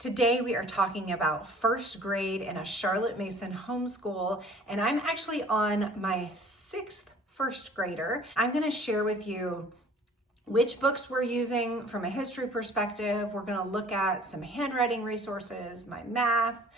Today we are talking about first grade in a Charlotte Mason homeschool, and I'm actually on my sixth first grader. I'm going to share with you which books we're using from a history perspective. We're going to look at some handwriting resources, my math,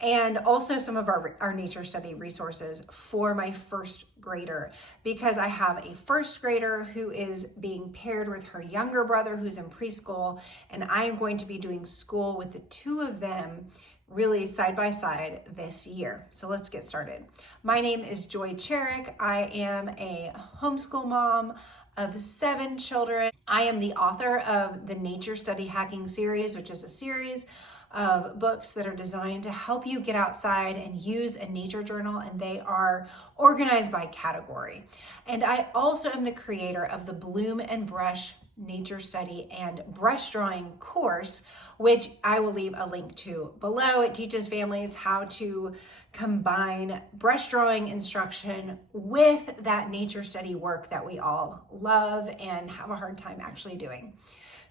and also some of our nature study resources for my first grader, because I have a first grader who is being paired with her younger brother who's in preschool, and I am going to be doing school with the two of them really side by side this year. So let's get started. My name is Joy Cherick. I am a homeschool mom of 7 children. I am the author of the Nature Study Hacking series, which is a series of books that are designed to help you get outside and use a nature journal, and they are organized by category. And I also am the creator of the Bloom and Brush Nature Study and Brush Drawing course, which I will leave a link to below. It teaches families how to combine brush drawing instruction with that nature study work that we all love and have a hard time actually doing.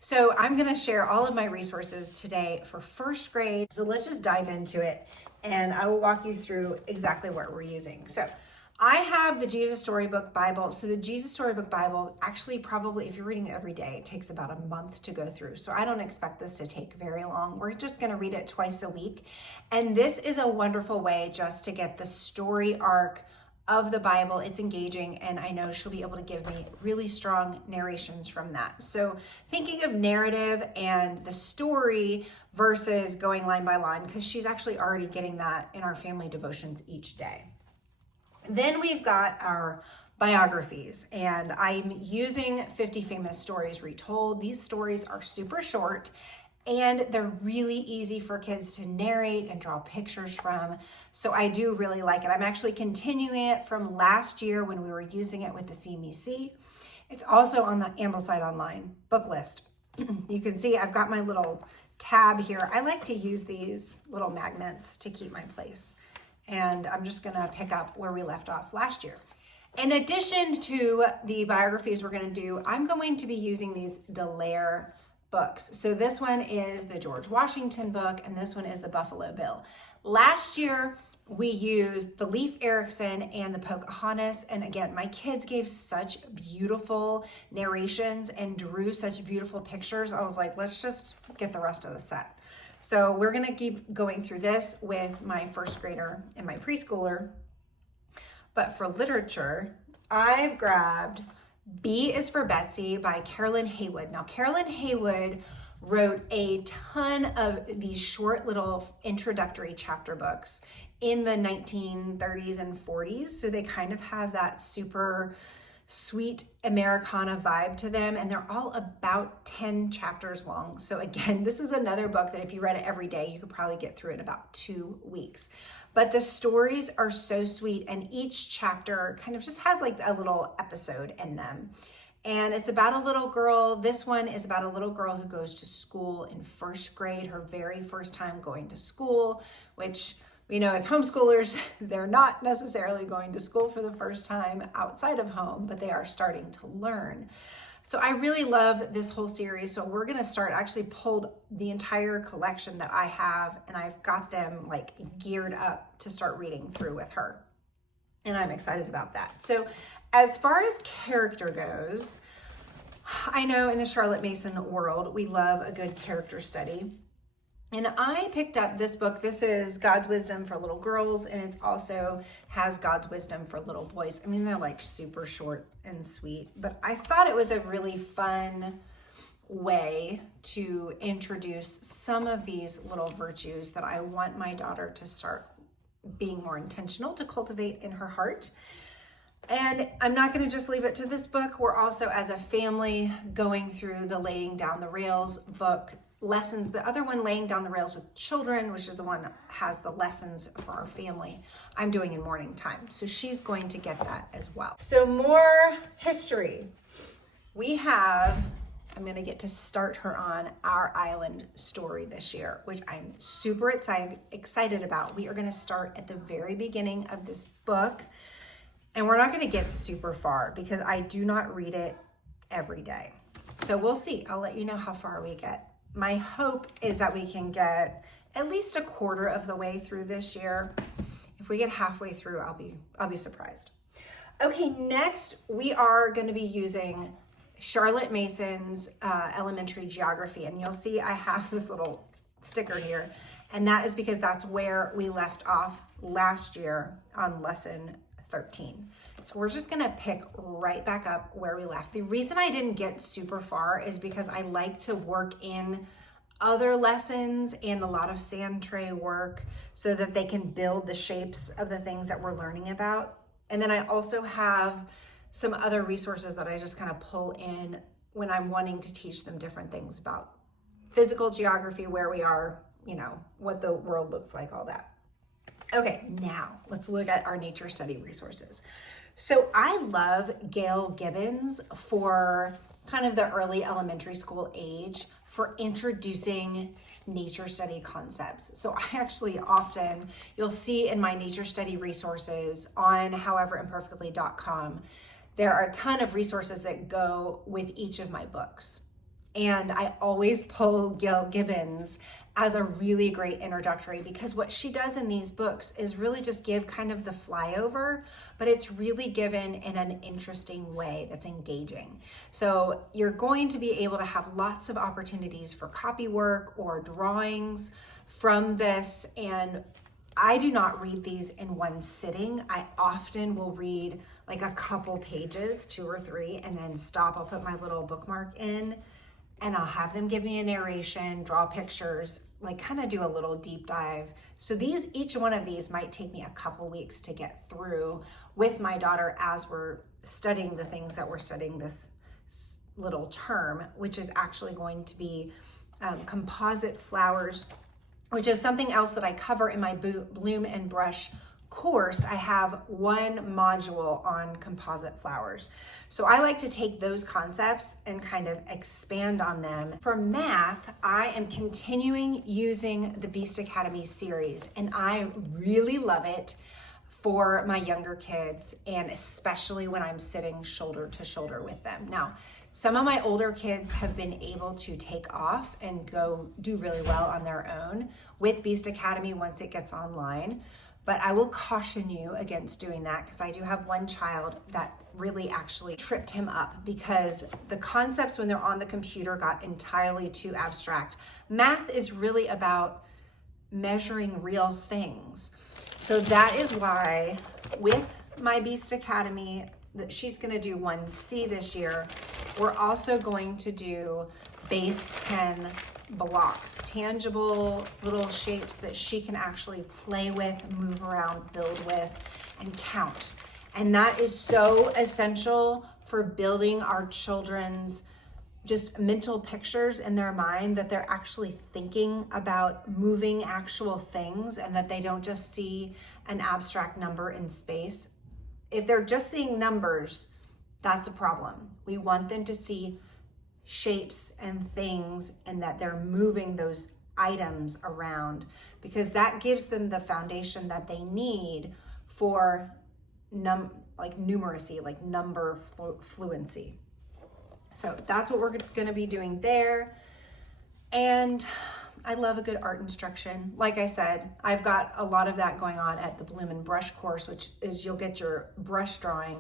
So I'm going to share all of my resources today for first grade. So let's just dive into it, and I will walk you through exactly what we're using. So I have the Jesus Storybook Bible. So the Jesus Storybook Bible, actually probably if you're reading it every day, it takes about a month to go through. So I don't expect this to take very long. We're just going to read it twice a week. And this is a wonderful way just to get the story arc of the Bible. It's engaging, and I know she'll be able to give me really strong narrations from that. So thinking of narrative and the story versus going line by line, because she's actually already getting that in our family devotions each day. Then we've got our biographies, and I'm using 50 Famous Stories Retold. These stories are super short, and they're really easy for kids to narrate and draw pictures from. So I do really like it. I'm actually continuing it from last year when we were using it with the CMEC. It's also on the Ambleside Online book list. You can see I've got my little tab here. I like to use these little magnets to keep my place. And I'm just gonna pick up where we left off last year. In addition to the biographies we're gonna do, I'm going to be using these Dallaire books. So this one is the George Washington book, and this one is the Buffalo Bill. Last year, we used the Leif Erikson and the Pocahontas, and again, my kids gave such beautiful narrations and drew such beautiful pictures. I was like, let's just get the rest of the set. So we're gonna keep going through this with my first grader and my preschooler. But for literature, I've grabbed B is for Betsy by Carolyn Haywood. Now, Carolyn Haywood wrote a ton of these short little introductory chapter books in the 1930s and 40s. So they kind of have that super sweet Americana vibe to them, and they're all about 10 chapters long. So again, this is another book that if you read it every day, you could probably get through it in about 2 weeks. But the stories are so sweet, and each chapter kind of just has like a little episode in them. And it's about a little girl. This one is about a little girl who goes to school in first grade, her very first time going to school, which we know as homeschoolers, they're not necessarily going to school for the first time outside of home, but they are starting to learn. So I really love this whole series. So we're gonna start, actually pulled the entire collection that I have, and I've got them like geared up to start reading through with her. And I'm excited about that. So as far as character goes, I know in the Charlotte Mason world, we love a good character study. And I picked up this book. This is God's Wisdom for Little Girls, and it also has God's Wisdom for Little Boys. I mean, they're like super short and sweet, but I thought it was a really fun way to introduce some of these little virtues that I want my daughter to start being more intentional to cultivate in her heart. And I'm not going to just leave it to this book. We're also, as a family, going through the Laying Down the Rails book lessons. The other one, Laying Down the Rails with Children, which is the one that has the lessons for our family, I'm doing in morning time. So she's going to get that as well. So more history. We have, I'm going to get to start her on our island story this year, which I'm super excited about. We are going to start at the very beginning of this book, and we're not going to get super far because I do not read it every day. So we'll see. I'll let you know how far we get. my hope is that we can get at least a quarter of the way through this year. If we get halfway through, I'll be surprised. Okay, next we are going to be using Charlotte Mason's elementary geography, and you'll see I have this little sticker here, and that is because that's where we left off last year on lesson 13. So we're just gonna pick right back up where we left. The reason I didn't get super far is because I like to work in other lessons and a lot of sand tray work so that they can build the shapes of the things that we're learning about. And then I also have some other resources that I just kind of pull in when I'm wanting to teach them different things about physical geography, where we are, you know, what the world looks like, all that. Okay, now let's look at our nature study resources. So I love Gail Gibbons for kind of the early elementary school age for introducing nature study concepts. So I actually often, you'll see in my nature study resources on howeverimperfectly.com, there are a ton of resources that go with each of my books. And I always pull Gail Gibbons as a really great introductory, because what she does in these books is really just give kind of the flyover, but it's really given in an interesting way that's engaging. So you're going to be able to have lots of opportunities for copy work or drawings from this. And I do not read these in one sitting. I often will read like a couple pages, 2 or 3, and then stop. I'll put my little bookmark in, and I'll have them give me a narration, draw pictures, like kind of do a little deep dive. So each one of these might take me a couple weeks to get through with my daughter as we're studying the things that we're studying this little term, which is actually going to be composite flowers, which is something else that I cover in my Bloom and Brush course. I have one module on composite flowers. So I like to take those concepts and kind of expand on them. For math, I am continuing using the Beast Academy series, and I really love it for my younger kids, and especially when I'm sitting shoulder to shoulder with them. Now, some of my older kids have been able to take off and go do really well on their own with Beast Academy once it gets online. But I will caution you against doing that, because I do have one child that really actually tripped him up because the concepts when they're on the computer got entirely too abstract. Math is really about measuring real things. So that is why with my Beast Academy, that she's going to do 1C this year, we're also going to do base 10 blocks, tangible little shapes that she can actually play with, move around, build with, and count. And that is so essential for building our children's just mental pictures in their mind, that they're actually thinking about moving actual things and that they don't just see an abstract number in space. If they're just seeing numbers, that's a problem. We want them to see shapes and things, and that they're moving those items around, because that gives them the foundation that they need for numeracy, like number fluency. So that's what we're going to be doing there. And I love a good art instruction. Like I said, I've got a lot of that going on at the Bloom and Brush course, which is you'll get your brush drawing.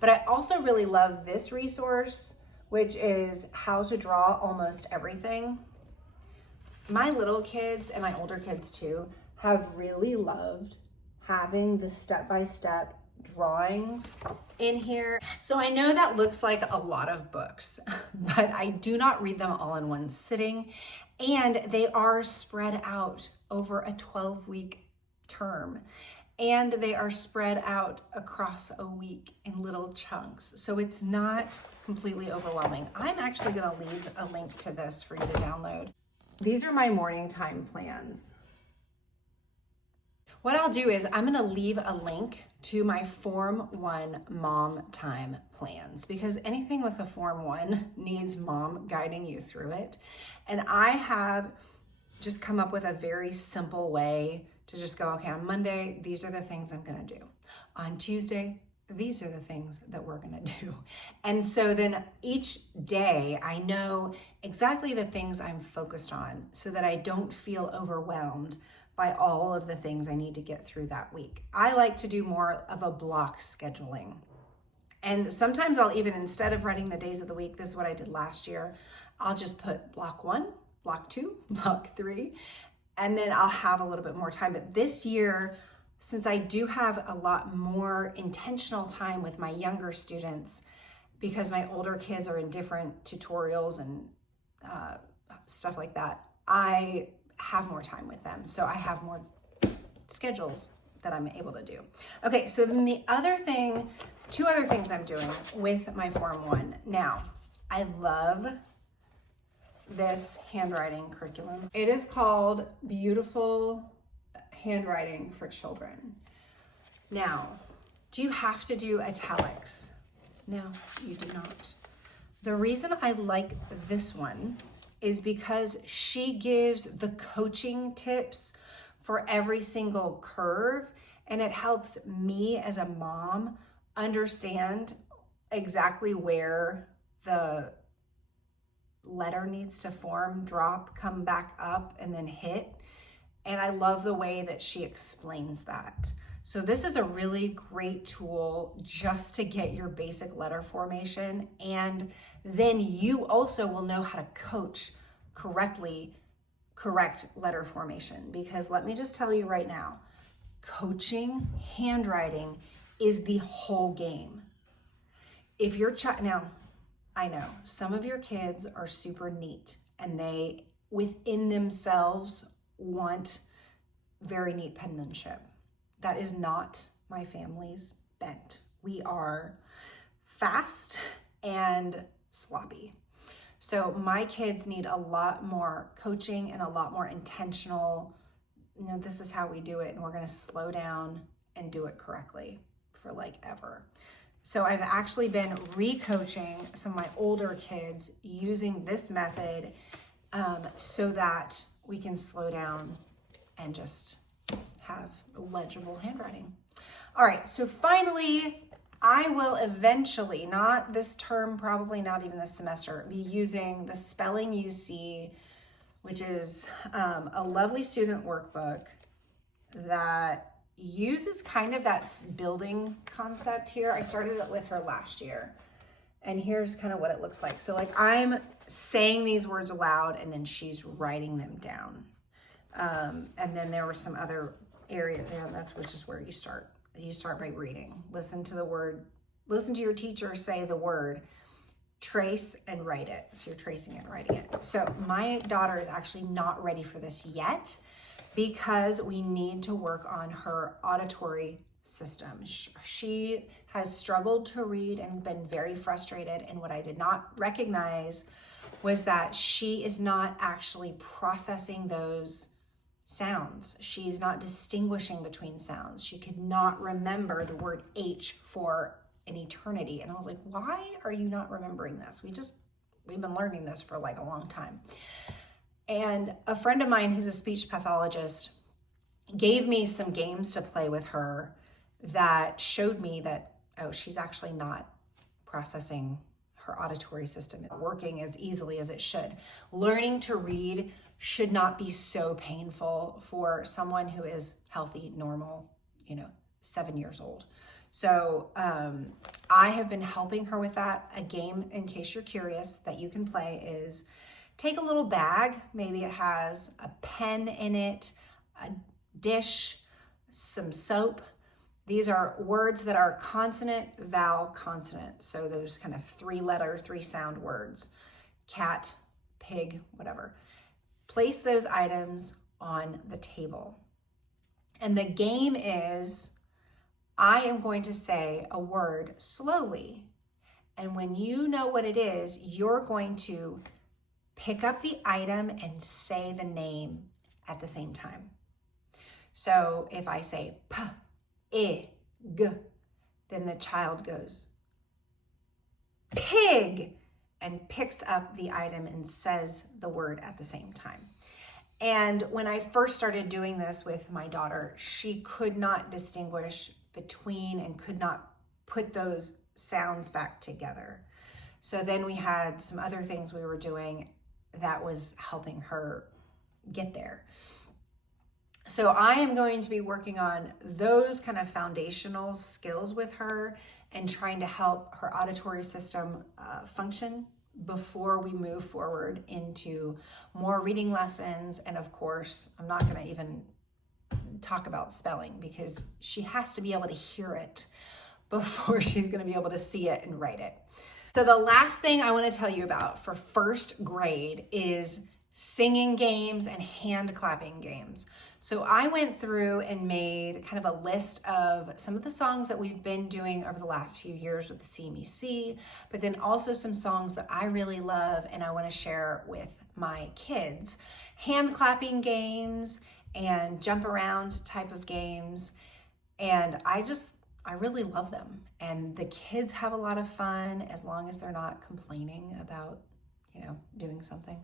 But I also really love this resource, which is how to draw almost everything. My little kids and my older kids too have really loved having the step-by-step drawings in here. So I know that looks like a lot of books, but I do not read them all in one sitting, and they are spread out over a 12-week term. And they are spread out across a week in little chunks. So it's not completely overwhelming. I'm actually gonna leave a link to this for you to download. These are my morning time plans. What I'll do is I'm gonna leave a link to my Form 1 mom time plans, because anything with a Form 1 needs mom guiding you through it. And I have just come up with a very simple way to just go, okay, on Monday, these are the things I'm gonna do. On Tuesday, these are the things that we're going to do. And so then each day I know exactly the things I'm focused on so that I don't feel overwhelmed by all of the things I need to get through that week. I like to do more of a block scheduling. And sometimes I'll even, instead of writing the days of the week, this is what I did last year, I'll just put block 1, block 2, block 3, and then I'll have a little bit more time. But this year, since I do have a lot more intentional time with my younger students, because my older kids are in different tutorials and stuff like that, I have more time with them. So I have more schedules that I'm able to do. Okay, so then the other thing, 2 other things I'm doing with my Form 1. Now, I love this handwriting curriculum. It is called Beautiful Handwriting for Children. Now, do you have to do italics? No, you do not. The reason I like this one is because she gives the coaching tips for every single curve, and it helps me as a mom understand exactly where the letter needs to form, drop, come back up, and then hit. And I love the way that she explains that. So this is a really great tool just to get your basic letter formation. And then you also will know how to coach correct letter formation. Because let me just tell you right now, coaching handwriting is the whole game. If your child, now I know some of your kids are super neat and they within themselves want very neat penmanship. That is not my family's bent. We are fast and sloppy. So my kids need a lot more coaching and a lot more intentional, this is how we do it, and we're going to slow down and do it correctly for like ever. So I've actually been re-coaching some of my older kids using this method so that we can slow down and just have legible handwriting. All right, so finally, I will eventually, not this term, probably not even this semester, be using the Spelling UC, which is a lovely student workbook that uses kind of that building concept here. I started it with her last year, and here's kind of what it looks like. So like I'm saying these words aloud and then she's writing them down. And then there were some other area there, which is where you start. You start by reading. Listen to the word, listen to your teacher say the word, trace and write it. So you're tracing it and writing it. So my daughter is actually not ready for this yet because we need to work on her auditory system. She has struggled to read and been very frustrated. And what I did not recognize was that she is not actually processing those sounds. She's not distinguishing between sounds. She could not remember the word H for an eternity. And I was like, why are you not remembering this? We've been learning this for like a long time. And a friend of mine who's a speech pathologist gave me some games to play with her that showed me that, oh, she's actually not processing her auditory system working as easily as it should. Learning to read should not be so painful for someone who is healthy, normal, 7 years old. So I have been helping her with that. A game, in case you're curious, that you can play is take a little bag. Maybe it has a pen in it, a dish, some soap. These are words that are consonant, vowel, consonant. So those kind of 3-letter, 3-sound words. Cat, pig, whatever. Place those items on the table. And the game is, I am going to say a word slowly. And when you know what it is, you're going to pick up the item and say the name at the same time. So if I say p-i-g, then the child goes pig and picks up the item and says the word at the same time. And when I first started doing this with my daughter, she could not distinguish between and could not put those sounds back together. So then we had some other things we were doing that was helping her get there. So I am going to be working on those kind of foundational skills with her and trying to help her auditory system function before we move forward into more reading lessons. And of course, I'm not going to even talk about spelling because she has to be able to hear it before she's going to be able to see it and write it. So the last thing I want to tell you about for first grade is singing games and hand clapping games. So I went through and made kind of a list of some of the songs that we've been doing over the last few years with the See Me See, but then also some songs that I really love and I want to share with my kids. Hand clapping games and jump around type of games. And I really love them. And the kids have a lot of fun as long as they're not complaining about, doing something.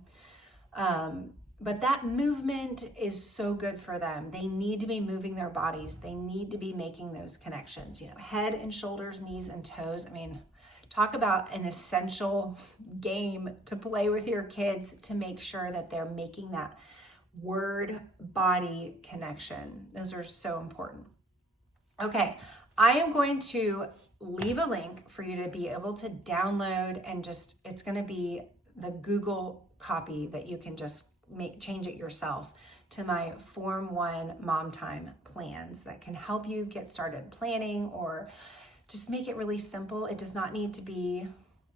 But that movement is so good for them. They need to be moving their bodies. They need to be making those connections, head and shoulders, knees and toes. I mean, talk about an essential game to play with your kids to make sure that they're making that word-body connection. Those are so important. Okay, I am going to leave a link for you to be able to download and it's going to be the Google copy that you can just change it yourself to my Form 1 Mom Time plans that can help you get started planning or just make it really simple. It does not need to be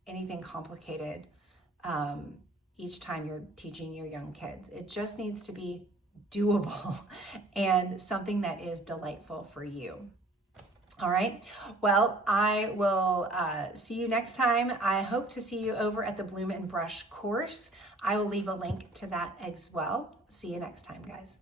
anything complicated each time you're teaching your young kids. It just needs to be doable and something that is delightful for you. All right. Well, I will see you next time. I hope to see you over at the Bloom and Brush course. I will leave a link to that as well. See you next time, guys.